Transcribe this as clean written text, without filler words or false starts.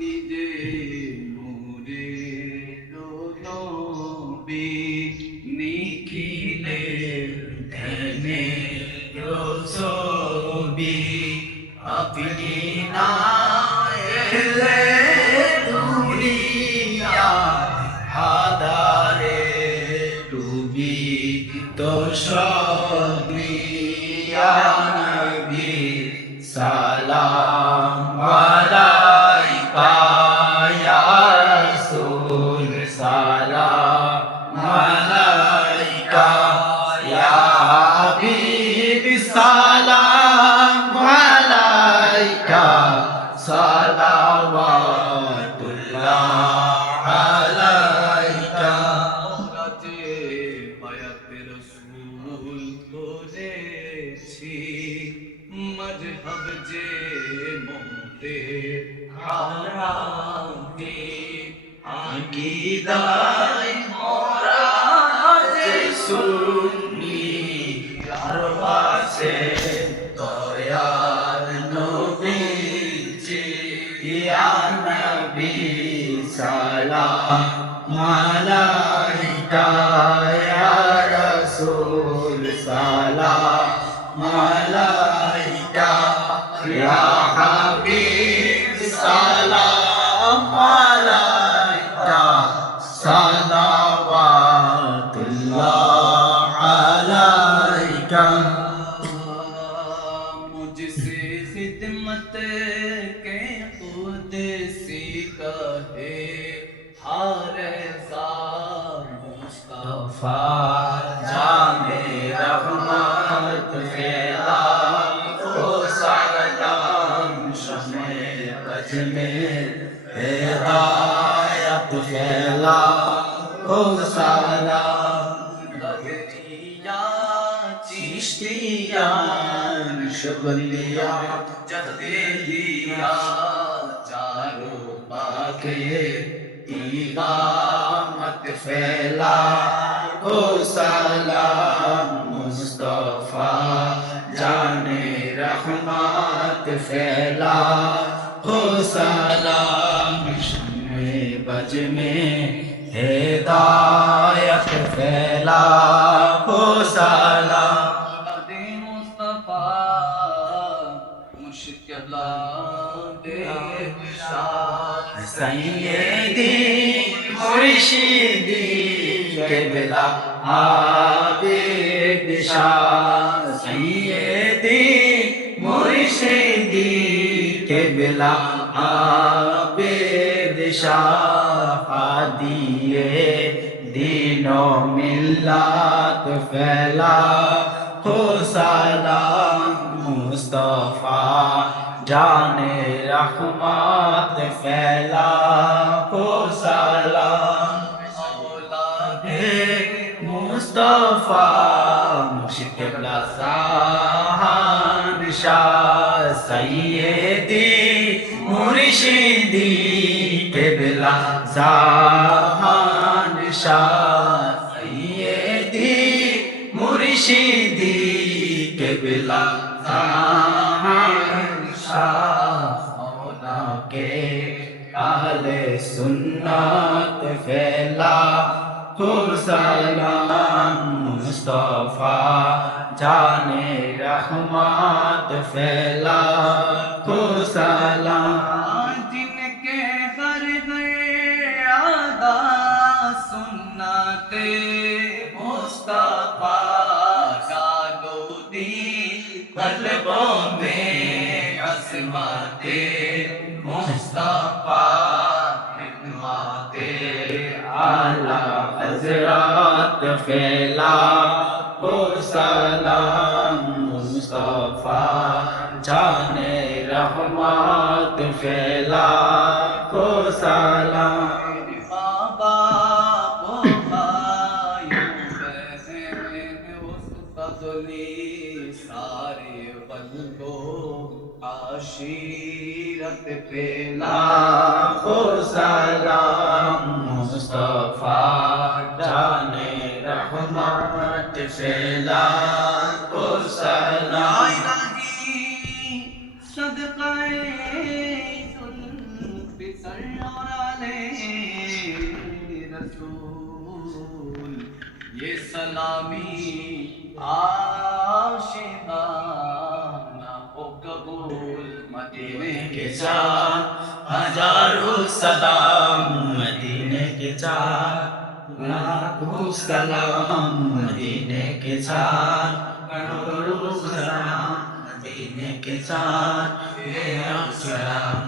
নিজে নূরে নবী নিখিলের ধ্যানে রসবি আপনি না এলে দুনিয়া হাদারে ডুবি তো সবি ইয়া নবী সালাম আলাইকা ইয়া রাসূল সালাম আলাইকা ইয়া হাবিব সালাম আলাইকা সালাওয়াতুল্লাহ আলাইকা রাতে বায়াতে রাসূল করেছি মজহব যে মোতে হারামি আকীদায় মোরা যে সুন্নি আরওয়াসে দয়ার নবীজি ইয়া নবী সালাম আলাইকা ইয়া রাসূল সালাম আলাইকা ইয়া হাবিব সালাম আলাইকা সালাওয়াতুল্লাহ আলাইকা मुझसे खिदमत के कुदसी कहे हार मुस्तफा जाने रहमत फैला ओ सलाम शमे बज में हिदायत फैला ओ सलाम लगरिया चिश्तिया नक्शबंदिया जहदेलिया चारों बाके इमामत फैला ओ सलाम मुस्तफा जाने रहमत फैला ओ सलाम शम्मे बज में हिदायत फैला ओ सलाम मुस्तफा मुश्किला दे सैयदी मुर्शिदी केबला आबिद शाह सैयदी मुर्शिदी केबला आबिद शाह दिए दीनो मिल्लत फैला हो सलाम मुस्तफा जाने रहमत फैला हो सलाम औलादे मुस्तफा मुश्किला शाह सैयदी मुर्शिदी केबला ज़ाहान शाह सैयदी मुर्शिदी केबला ज़ाहान शाह मौला के आहले सुन्नत फैला हो सलाम मुस्तफा जाने रहमत फैला हो सलाम जिनके घर गए आदा सुन्नते मुस्तफा डालो दी कल्बों में असमाते मुस्तफा खिदमते आला हज़रात फैला हो सलाम मुस्तफा जाने रहमत फैला हो सलाम बाबा को भाइयों बहन उस फज़ली सारे बंदों आशीरत फैला हो सलाम मुस्तफा जाने रहमत फैला हो सलाम सदक़ाए सलामी आशिकाना हो कबूल मदीने के चाँद हजारों सलाम मदीने के चाँद लाखों सलाम मदीने के चाँद करोड़ों सलाम मदीने के चाँद सलाम